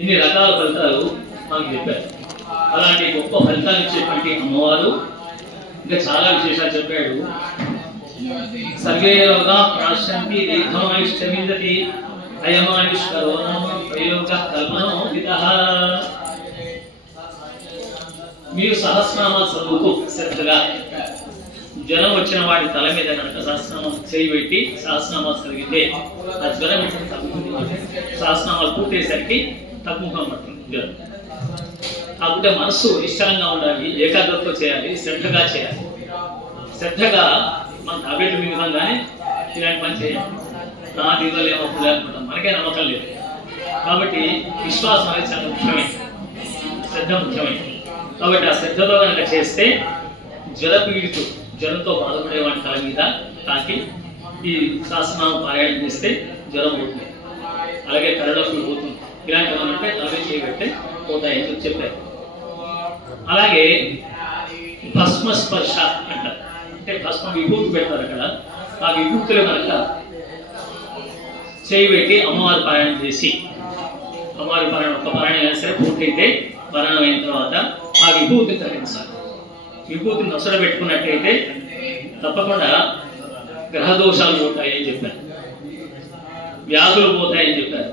ఇన్ని రకాల ఫలితాలు మనకు చెప్పారు. అలాంటి గొప్ప ఫలితాలు ఇచ్చేటువంటి అమ్మవారు ఇంకా చాలా విశేషాలు చెప్పాడు. సర్వేయోగా ప్రాశ్యంతి దీర్ఘమాయుష్యమిందతి అయమాయుష్కరో నామ ప్రయోగ కల్పనోదితః. మీరు సహస్రనామాలు చదువుతూ శ్రద్ధగా జ్వరం వచ్చిన వాడి తల మీద కనుక సహస్రనామాలు చేయి పెట్టి సహస్రనామాలు చదివితే ఆ జ్వరం తగ్గుతుంది. సహస్రనామాలు పూర్తయ్యేసరికి తగ్గుముఖం పడుతుంది జ్వరం. కాకపోతే మనస్సు నిశ్చలంగా ఉండాలి, ఏకాగ్రతతో చేయాలి, శ్రద్ధగా చేయాలి. శ్రద్ధగా మన టాబ్లెట్లు మిగతాగానే ఇలాంటి పని చేయాలి. నా దీనివల్ల ఏమవుతుంది అనుకుంటాం, మనకే నమ్మకం లేదు. కాబట్టి విశ్వాసం అనేది చాలా ముఖ్యమైనది, శ్రద్ధ ముఖ్యమైనది. కాబట్టి ఆ శ్రద్ధతో కనుక చేస్తే జ్వరపీడితు జ్వరంతో బాధపడే వాడి తల మీద తాకి ఈ సహస్రనామం పారాయణం చేస్తే జ్వరం పోతుంది. అలాగే కరడొప్పులు పోతుంది. ఇలాంటివి అంటే తల మీద చేయబెట్టే పోతాయని చెప్పారు. అలాగే భస్మ స్పర్శ అంటారు. అంటే భస్మ విభూతి పెడతారు అక్కడ. ఆ విభూతిలో కనుక చేయబెట్టి అమ్మవారి పారాయణం చేసి, అమ్మవారి పారాయణం ఒక్క పారాయణం అయినా సరే పూర్తయితే పారాయణం అయిన తర్వాత ఆ విభూతిని ధరించాలి. విభూతిని నొసడ పెట్టుకున్నట్టయితే తప్పకుండా గ్రహదోషాలు పోతాయి అని చెప్పారు, వ్యాధులు పోతాయని చెప్పారు.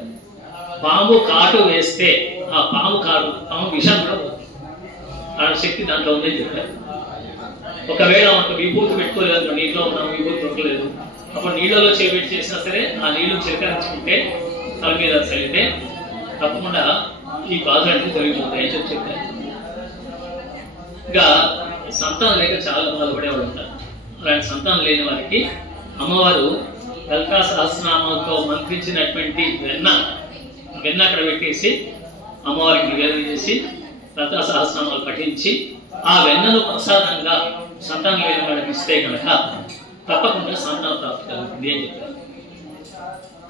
పాము కాటు వేస్తే ఆ పాము విషం కూడా పోతుంది. ఆ శక్తి దాంట్లో ఉందని చెప్పారు. ఒకవేళ మనకు విభూతి పెట్టుకోలేదు, నీటిలో మనం విభూతి దొరకలేదు, అప్పుడు నీళ్ళలో చేపెట్టి చేసినా సరే ఆ నీళ్లు చిలకరించుకుంటే తల మీద చల్లితే తప్పకుండా ఈ బాధలన్నీ తొలగిపోతాయని చెప్పారు. ఇంకా సంతానం లేక చాలా బాధపడేవాడు ఉంటారు. అలాంటి సంతానం లేని వారికి అమ్మవారు లలితా సహస్రనామాలతో మంత్రించినటువంటి వెన్న అక్కడ పెట్టేసి అమ్మవారికి నివేదన చేసి లలితా సహస్రనామాలు పఠించి ఆ వెన్నను ప్రసాదంగా సంతానం లేని వాడికి ఇస్తే కనుక తప్పకుండా సంతాన ప్రాప్తి కలుగుతుంది అని చెప్పారు.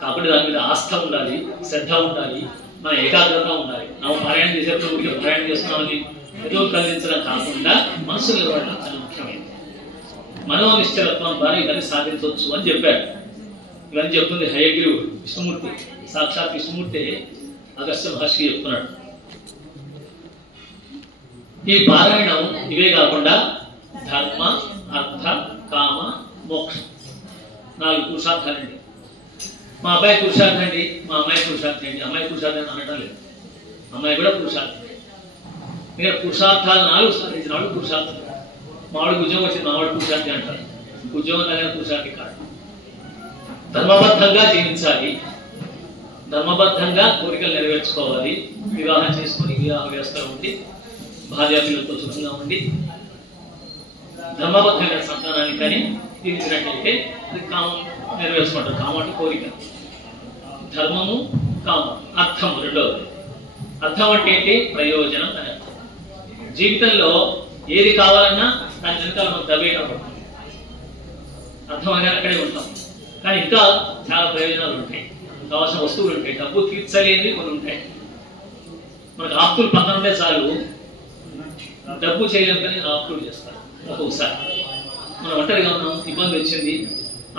కాబట్టి దాని మీద ఆస్థ ఉండాలి, శ్రద్ధ ఉండాలి, మన ఏకాగ్రత ఉండాలి. మనం పారాయణ చేసేప్పుడు పారాయణ చేస్తున్నామని ఏదో కలిగించడం కాకుండా మనసు నిలబడడం చాలా ముఖ్యమైనది. మనోనిశ్చలత్వం ద్వారా ఇవన్నీ సాధించవచ్చు అని చెప్పారు. ఇవన్నీ చెప్తుంది హయగ్రీవుడు, విష్ణుమూర్తి, సాక్షాత్ విష్ణుమూర్తి అగస్త్య మహర్షి చెప్తున్నాడు. ఈ పారాయణం ఇవే కాకుండా ధర్మ, అర్థ, కామ, మోక్షం 4 పురుషార్థాలండి. మా అబ్బాయి పురుషార్థం అండి, మా అమ్మాయి పురుషార్థం అండి. అమ్మాయి పురుషార్థం అనడం లేదు, అమ్మాయి కూడా పురుషార్థం. ఇక పురుషార్థాలు 4 సాధించిన వాడు పురుషార్థం. మావాడికి ఉద్యోగం వచ్చింది, మావాడు పురుషార్థి అంటారు. ఉద్యోగం అనేది పురుషార్థి కాదు. ధర్మబద్ధంగా జీవించాలి, ధర్మబద్ధంగా కోరికలు నెరవేర్చుకోవాలి, వివాహం చేసుకుని వివాహ వ్యవస్థలో ఉండి భార్యాపిల్లలతో సుఖంగా ఉండి ధర్మబద్ధంగా సంతానాన్ని కానీ తీర్చినట్లయితే అది కామం నెరవేర్చుకుంటారు. కామం అంటే కోరిక, ధర్మము, కామం. అర్థం రెండవది. అర్థం అంటే ఏంటి? ప్రయోజనం అని అర్థం. జీవితంలో ఏది కావాలన్నా దాని వెనకాల మనం దవేయడం పడుతుంది. అర్థం అనేది అక్కడే ఉంటాం, కానీ ఇంకా చాలా ప్రయోజనాలు ఉంటాయి, కావాల్సిన వస్తువులు ఉంటాయి, డబ్బు తీర్చలేనివి కొన్ని ఉంటాయి. మనకు ఆప్తులు పక్కన ఉంటే చాలు, డబ్బు చేయలేం కానీ ఆప్తులు చేస్తారు. ఒక్కొక్కసారి మనం ఒంటరిగా ఉన్నాం, ఇబ్బంది వచ్చింది,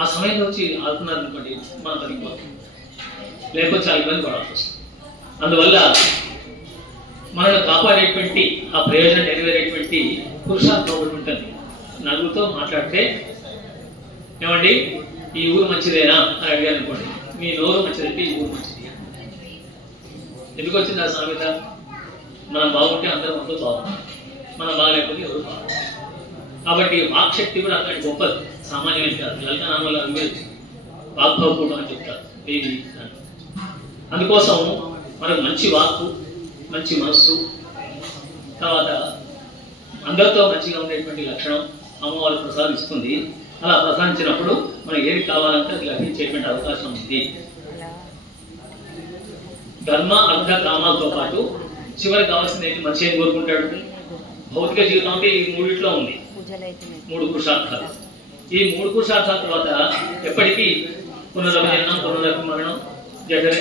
ఆ సమయంలో వచ్చి ఆడుతున్నారు అనుకోండి, మనం తగ్గిపోతాం, లేకపోతే చాలా ఇబ్బంది పడాల్సి వస్తుంది. అందువల్ల మనల్ని కాపాడేటువంటి ఆ ప్రయోజనం నెరవేరేటువంటి పురుషార్థం ఒకటి ఉంటుంది. నలుగురితో మాట్లాడితే ఏమండి ఈ ఊరు మంచిదేనా అని అడిగారు అనుకోండి, మీ నోరు మంచిదంటే ఈ ఊరు మంచిది. ఎందుకు వచ్చింది ఆ సామెత? మనం బాగుంటే అందరం అందరూ బాగుంటాం, మనం బాగాలేకపోతే ఎవరు బాగుంటారు. కాబట్టి వాక్శక్తి కూడా అట్లాంటి గొప్పది, సామాన్యమైన కాదు. లలితనామాలు అవి వాగ్భవకూటం అని చెప్తారు దేవి. అందుకోసం మనకు మంచి వాక్కు, మంచి మనస్సు, తర్వాత అందరితో మంచిగా ఉండేటువంటి లక్షణం అమ్మవారు ప్రసాదిస్తుంది. అలా ప్రసాదించినప్పుడు మనం ఏది కావాలంటే అది లభించేటువంటి అవకాశం ఉంది. ధర్మ, అర్థ, కామాలతో పాటు చివరికి కావాల్సింది ఏంటి? మనిషి ఏం కోరుకుంటాడు? భౌతిక జీవితం అంటే ఈ 3 ఉంది, 3 పురుషార్థాలు. ఈ 3 పురుషార్థాల తర్వాత ఎప్పటికీ పునర్జన్మం, పునర్మరణం, జఠర